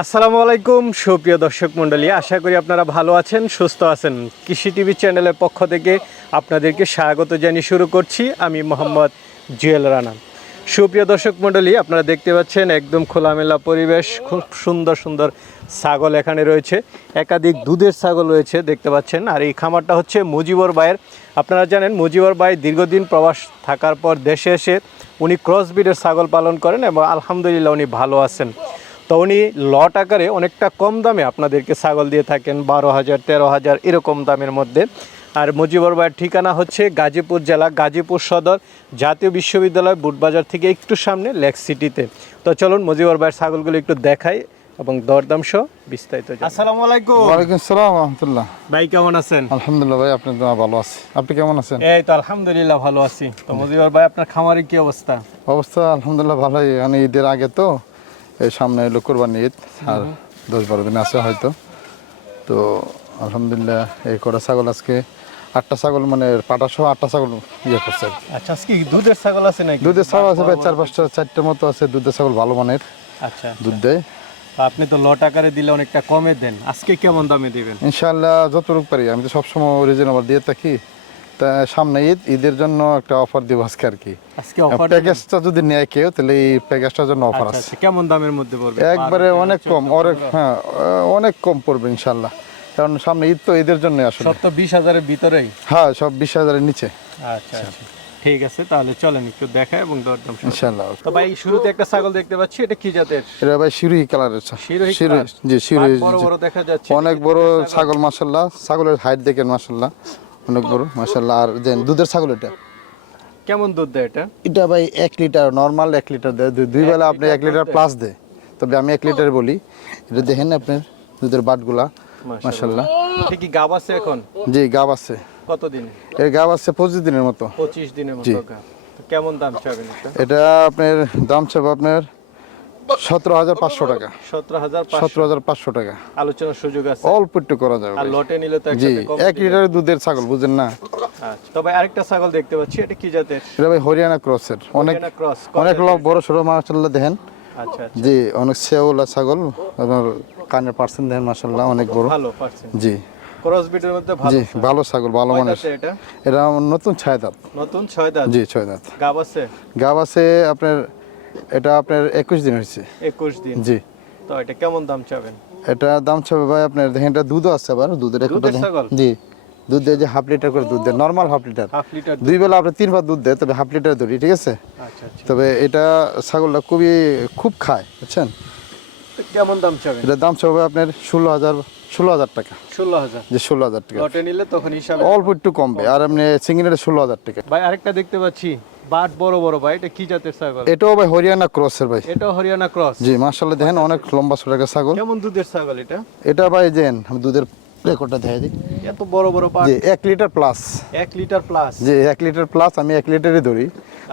আসসালামু আলাইকুম, সুপ্রিয় দর্শক মণ্ডলী। আশা করি আপনারা ভালো আছেন, সুস্থ আছেন। কৃষি টিভি চ্যানেলের পক্ষ থেকে আপনাদেরকে স্বাগত জানিয়ে শুরু করছি। আমি মোহাম্মদ জুয়েল রানা। সুপ্রিয় দর্শক মণ্ডলী, আপনারা দেখতে পাচ্ছেন একদম খোলামেলা পরিবেশ, খুব সুন্দর সুন্দর ছাগল এখানে রয়েছে। একাধিক দুধের ছাগল রয়েছে, দেখতে পাচ্ছেন। আর এই খামারটা হচ্ছে মুজিবর বাইয়ের আপনারা জানেন, মুজিবর বাই দীর্ঘদিন প্রবাস থাকার পর দেশে এসে উনি ক্রস ব্রিডের ছাগল পালন করেন এবং আলহামদুলিল্লাহ উনি ভালো আছেন। তো উনি লট আকারে অনেকটা কম দামে আপনাদেরকে ছাগল দিয়ে থাকেন বারো হাজার তেরো হাজার এরকম দামের মধ্যে। আর মুজিবর ভাইয়ের ঠিকানা হচ্ছে গাজীপুর জেলা গাজীপুর সদর জাতীয় বিশ্ববিদ্যালয় বুটবাজার থেকে একটু সামনে লেক সিটিতে। তো চলুন মুজিবর ভাইয়ের ছাগলগুলো একটু দেখাই এবং দরদাম সহ বিস্তারিত আসসালামু আলাইকুম। ওয়ালাইকুম আসসালাম রহমতুল্লাহ। ভাই কেমন আছেন? আলহামদুলিল্লাহ ভাই আপনি তো ভালো আছি। আপনি কেমন আছেন? এই তো আলহামদুলিল্লাহ ভালো আছি। তো মুজিবর ভাই আপনার খামারে কি অবস্থা? অবস্থা আলহামদুলিল্লাহ ভালোই। মানে ঈদের আগে তো সামনে এলো কোরবানি ঈদ আর দশ বারো দিন আছে হয়তো। তো আলহামদুলিল্লাহ এই কটা ছাগল আজকে আটটা ছাগল মানে পাটা সহ আটটা ছাগল ইয়ে করছে। আচ্ছা আজকে দুধের ছাগল আছে নাকি? দুধের ছাগল আছে ভাই চার পাঁচটা চারটের মতো আছে দুধের ছাগল ভালো মানের। আচ্ছা দুধ দেয়। আপনি তো লট আকারে দিলে অনেকটা কমে দেন। আজকে কেমন দামে দিবেন? ইনশাআল্লাহ যতটুকু পারি আমি তো সবসময় রিজনেবল দিয়ে থাকি। সামনে ঈদ ঈদের জন্য একটা অফার দিব আজকে আর কি। প্যাকেজটা যদি নেয় কেউ তাহলে এই প্যাকেজটার জন্য অফার আছে। আচ্ছা কেমন দামের মধ্যে পড়বে? একবারে অনেক কম অনেক হ্যাঁ অনেক কম পড়বে ইনশাল্লাহ কারণ সামনে ঈদ তো ঈদের জন্য আসলে। সব তো বিশ হাজারের ভিতরেই? হ্যাঁ সব বিশ হাজারের নিচে। আচ্ছা আচ্ছা। ঠিক আছে তাহলে চলেন একটু দেখাই এবং দরদাম তো ভাই শুরুতে একটা ছাগল দেখতে পাচ্ছি এটা কি জাতের? এটা ভাই শিরুহি কালারের শিরোহী শিরুহি জি শিরুহি বড় বড় দেখা যাচ্ছে। অনেক বড় ছাগল মাসাল্লাহ ছাগলের হাইট দেখেন মাসাল্লাহ অনেক বড় মাসাল্লাহ আর দেন দুধের ছাগল এটা? কেমন দুধ দেয় এটা? এটা ভাই এক লিটার নর্মাল এক লিটার দেয়। দুই- বেলা আপনি এক লিটার প্লাস দেয়। তবে আমি এক লিটার বলি। এটা দেখেন আপনার দুধের বাটগুলা মাসাল্লাহ এটা কি গাব আছে এখন? জি গাব আছে। কতদিন? এর গাব আছে পঁচিশ দিনের মতো। পঁচিশ দিনের মতো কেমন দাম চাবেন এটা? এটা আপনার দাম চাবো আপনার সতেরো হাজার পাঁচশো টাকা। সতেরো হাজার সতেরো হাজার পাঁচশো টাকা। আলোচনার সুযোগ আছে। অল্প একটু করা যাবে। আর লটে নিলে তো জি এক লিটারের দুধের ছাগল বুঝেন না? আচ্ছা তবে আরেকটা ছাগল দেখতে পাচ্ছি এটা কি জাতের? এটা ভাই হরিয়ানা ক্রসের। অনেক অনেক লোক বড় সড়ো দেখেন। আচ্ছা আচ্ছা। জি অনেক সেওলা ছাগল আপনার কানের পার্সেন্ট দেখেন মাসাল্লাহ অনেক বড়। ভালো পারছেন জি। ক্রস বিটের মধ্যে ভালো জি ভালো ছাগল ভালো মানের এটা? এটা নতুন ছয় দাঁত। নতুন ছয় দাঁত? জি ছয় দাঁত। গাব আছে? গাব আছে আপনার এটা আপনার একুশ দিন হয়েছে। একুশ দিন? জি। তো এটা কেমন দাম চাবেন? এটা দাম চাবে ভাই আপনার দেখেন এটা দুধও আছে আবার দুধের একটা? জি। দুধ দেয় যে হাফ লিটার করে দুধ দেয় নর্মাল হাফ লিটার। দুই বেলা আপনি তিনবার দুধ দেয় তবে হাফ লিটার ধরি ঠিক আছে? আচ্ছা আচ্ছা। তবে এটা ছাগলটা খুবই খুব খায় বুঝছেন? কেমন দাম চাবেন? এটার দাম চাবে আপনার ষোলো হাজার ষোলো হাজার টাকা। ষোলো হাজার। যে ষোলো হাজার টাকা। নিলে তখন হিসাবে অল্প একটু কমবে আর এমনি সিঙ্গিলের ষোলো হাজার টাকা। ভাই আরেকটা দেখতে পাচ্ছি। বাট বড় বড় ভাই এটা কি জাতের ছাগল? এটাও ভাই হরিয়ানা ক্রসের ভাই। এটাও হরিয়ানা ক্রস জি মার্শাল্লাহ দেখেন অনেক লম্বা ছোটাকা ছাগল। কেমন দুধের ছাগল এটা? এটা ভাই দেন আমি দুধের রেকর্ডটা দেখে দিই। এত বড় বড় পাট যে এক লিটার প্লাস এক লিটার প্লাস যে এক লিটার প্লাস আমি এক লিটারই ধরি।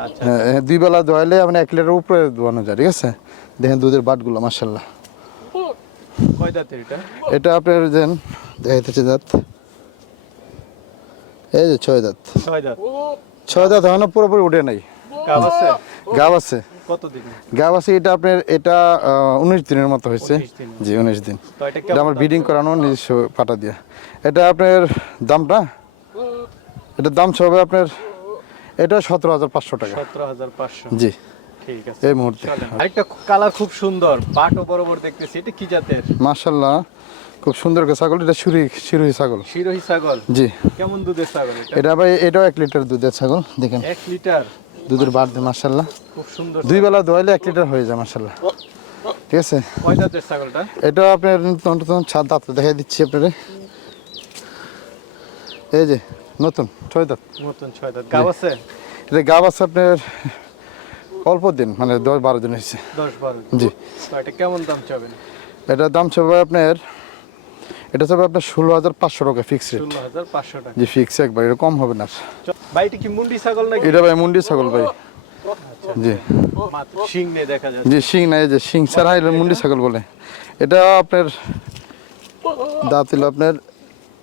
আচ্ছা। হ্যাঁ, হ্যাঁ, দুই বেলা ধোয়াইলে আপনি এক লিটার উপরে ধোয়ানো যায় ঠিক আছে? দেখেন দুধের বাটগুলো মার্শাল্লাহ কয় দাঁতের এটা? এটা আপনার দেন দেখাইতেছে দাঁত। এই যে ছয় দাঁত। ছয় দাঁত। ছয় দাঁত এখনও পুরোপুরি উঠে নাই। গাব আছে? গাব আছে। এটা আপনার এটা উনিশ দিনের মতো হয়েছে। জি উনিশ দিন। এটা এটা আমার ব্রিডিং করানো নিজস্ব পাটা দিয়া। এটা আপনার দামটা? এটার দাম হবে আপনার এটা সতেরো হাজার পাঁচশো টাকা। সতেরো হাজার পাঁচশো। জি। ঠিক আছে। এই মুহূর্তে। আরেকটা কালার খুব সুন্দর পাটও বড় দেখতেছি। এটা কি জাতের? মার্শাল্লাহ খুব সুন্দর ছাগল এটা সুরি শিরোহী ছাগল। শিরোহী ছাগল? জি। কেমন দুধের ছাগল এটা? এটা ভাই এটাও এক লিটার দুধের ছাগল দেখেন। এক লিটার? দুধের বার দেয় মার্শাল্লাহ খুব সুন্দর দুই বেলা ধোয়াইলে এক লিটার হয়ে যায় মার্শাল্লাহ ঠিক আছে? ছাগলটা এটা? আপনার নতুন নতুন ছাদ দাঁত দেখাই দিচ্ছি আপনারে। এই যে নতুন ছয় দাঁত। নতুন ছয় দাঁত। গাব আছে? এটা গাব আছে আপনার অল্প দিন মানে দশ বারো দিন হয়েছে। দশ বারো জি। এটা কেমন দাম চাবেন? এটার দাম চাবে আপনার এটা চাবে আপনার ষোলো হাজার পাঁচশো টাকা ফিক্স রেট ষোলো হাজার পাঁচশো টাকা। জি ফিক্স একবার এটা কম হবে না। ভাই এটা কি মুন্ডি ছাগল নাকি? এটা ভাই মুন্ডি ছাগল ভাই। জি। শিং নেই দেখা জি শিং নাই যে শিং ছাড়া এটা মুন্ডি ছাগল বলে। এটা আপনার দাঁত হলো আপনার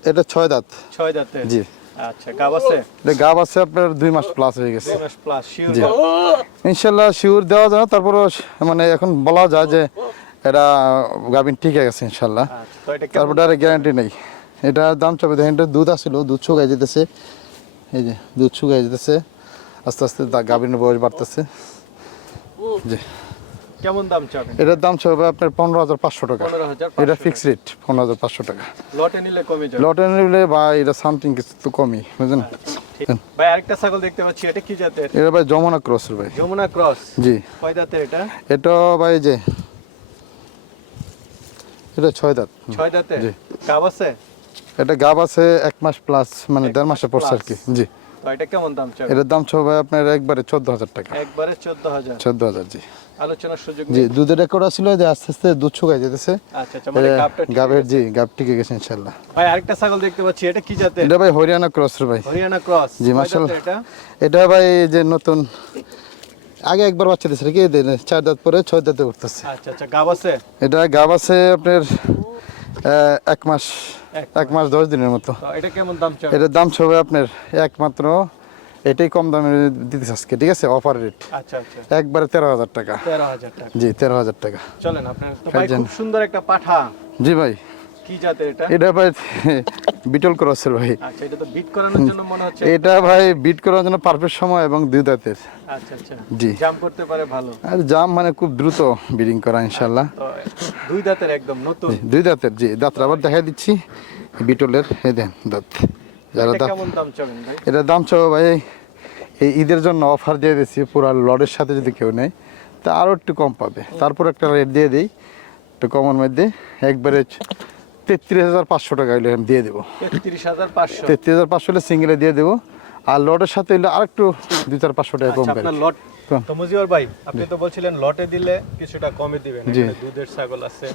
এটা ছয় দাঁত। ছয় দাঁতের? জি। আচ্ছা গাব আছে? গাব আছে আপনার দুই মাস প্লাস হয়ে গেছে। দুই মাস প্লাস শিওর শিওর দেওয়া যায় স- মানে এখন বলা যায় যে এটা গাভিন ঠিক গেছে ইনশাল্লাহ। আচ্ছা তো এটা কেমন? আর গ্যারান্টি নেই। এটা দাম চাবে দেখেন এটা দুধ আসছিল দুধ শুকাই যেতেছে। এই যে দুধ শুকাই যেতেছে। আস্তে আস্তে গাভিনের বয়স বাড়তেছে। জি। কেমন দাম চাবেন? এটার দাম চাবে আপনার পনেরো হাজার পাঁচশো টাকা। এটা ফিক্স রেট পনেরো হাজার পাঁচশো টাকা। লটে নিলে কমে যাবে। লটে নিলে বা এটা সামথিং কিছু তো কমই বুঝলেন? ঠিক। ভাই আরেকটা ছাগল দেখতে পাচ্ছি এটা কি জাতের? এটা ভাই যমুনা ক্রসের ভাই। যমুনা ক্রস। জি। কয় এটা? এটা ভাই যে এটা ছয় দাঁত। ছয় দাঁতের জি। কাব আছে? এটা গাব আছে এক মাস প্লাস মানে দেড় মাসে পড়ছে আর কি। জি। তো এটা কেমন দাম চাবেন এটার দাম ছ ভাই আপনার একবারে চোদ্দ হাজার টাকা। একবারে চোদ্দ হাজার। চোদ্দ হাজার জি। আলোচনার সুযোগ জি দুধের রেকর্ড ছিল যে আস্তে আস্তে দুধ শুকাই যেতেছে। আচ্ছা আচ্ছা মানে গাবটা গাবের জি গাব টিকে গেছে ইনশাল্লাহ ভাই আরেকটা ছাগল দেখতে পাচ্ছি এটা কি জাতের? এটা ভাই হরিয়ানা ক্রসের ভাই। হরিয়ানা ক্রস জি, মাশাআল্লাহ। এটা? এটা ভাই যে নতুন আগে একবার বাচ্চা দিয়েছে কি দিন চার দাঁত পরে ছয় দাঁতে উঠতেছে। আচ্ছা আচ্ছা গাব আছে? এটা গাব আছে আপনার এক মাস এক মাস। দশ দিনের মতো। এটা কেমন দাম চাবেন এটার দাম ছবে আপনার একমাত্র এটাই কম দামে দিতেছে আজকে ঠিক আছে? Offer rate. আচ্ছা আচ্ছা। একবারে তেরো হাজার টাকা। তেরো হাজার টাকা। জি তেরো হাজার টাকা। চলেন আপনার। খুব সুন্দর একটা পাঠা। জি ভাই। কি জাতের এটা? এটা ভাই বিটল ক্রসের ভাই। আচ্ছা এটা তো বিট করানোর জন্য মনে হচ্ছে। এটা ভাই বিট করার জন্য পারফেক্ট সময় এবং দুই দাঁতের। আচ্ছা আচ্ছা। জি। জাম করতে পারে ভালো। আর জাম মানে খুব দ্রুত বিডিং করা ইনশাল্লাহ দুই দাঁতের একদম নতুন। দুই দাঁতের জি। দাঁতটা আবার দেখাই দিচ্ছি। বিটলের এই দেন দাঁত। যারা এটা দাঁত কেমন দাম চাবেন ভাই? এই ঈদের জন্য অফার দিয়ে দিচ্ছি পুরো লডের সাথে যদি কেউ নেয় তা আরও একটু কম পাবে। তারপর একটা রেট দিয়ে দিই একটু কমের মধ্যে। একবারে তেত্রিশ হাজার পাঁচশো টাকা হলে আমি দিয়ে দেবো। তেত্রিশ হাজার পাঁচশো। তেত্রিশ হাজার পাঁচশো হলে সিঙ্গেলে দিয়ে দেবো। আর লডের সাথে হলে আরেকটু দুই চার পাঁচশো টাকা কম আচ্ছা আপনার লট। তো। মুজিবর ভাই আপনি তো বলছিলেন লটে দিলে কিছুটা কমে দিবেন। এখানে দুধের ছাগল আছে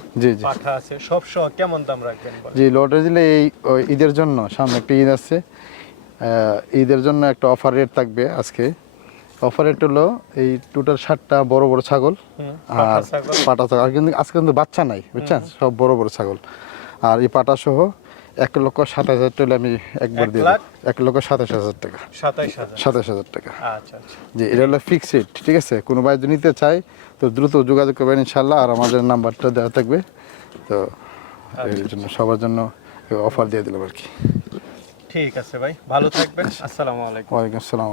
পাঠা আছে সব সহ কেমন দাম রাখবেন জি লটে দিলে এই ঈদের জন্য সামনে একটা ঈদ আছে। ঈদের জন্য একটা অফার রেট থাকবে আজকে। অফার রেট হলো এই টোটাল ষাটটা বড় বড় ছাগল আর পাটা ছাগল। আর কিন্তু আজকে কিন্তু বাচ্চা নাই বুঝছেন? সব বড় বড় ছাগল। আর এই পাটা সহ এক লক্ষ সাতাশ হাজার টাকা আমি একবার এক দিয়ে এক লক্ষ সাতাশ হাজার টাকা। সাতাশ হাজার। টাকা। আচ্ছা আচ্ছা। যে এটা হলো ফিক্স রেট ঠিক আছে? কোনো ভাই যদি নিতে চাই তো দ্রুত যোগাযোগ করবেন ইনশাল্লাহ আর আমাদের নাম্বারটা দেওয়া থাকবে। তো এর জন্য সবার জন্য অফার দিয়ে দিলাম আর কি। ঠিক আছে ভাই ভালো থাকবেন। আসসালামু আলাইকুম। ওয়ালাইকুম আসসালাম।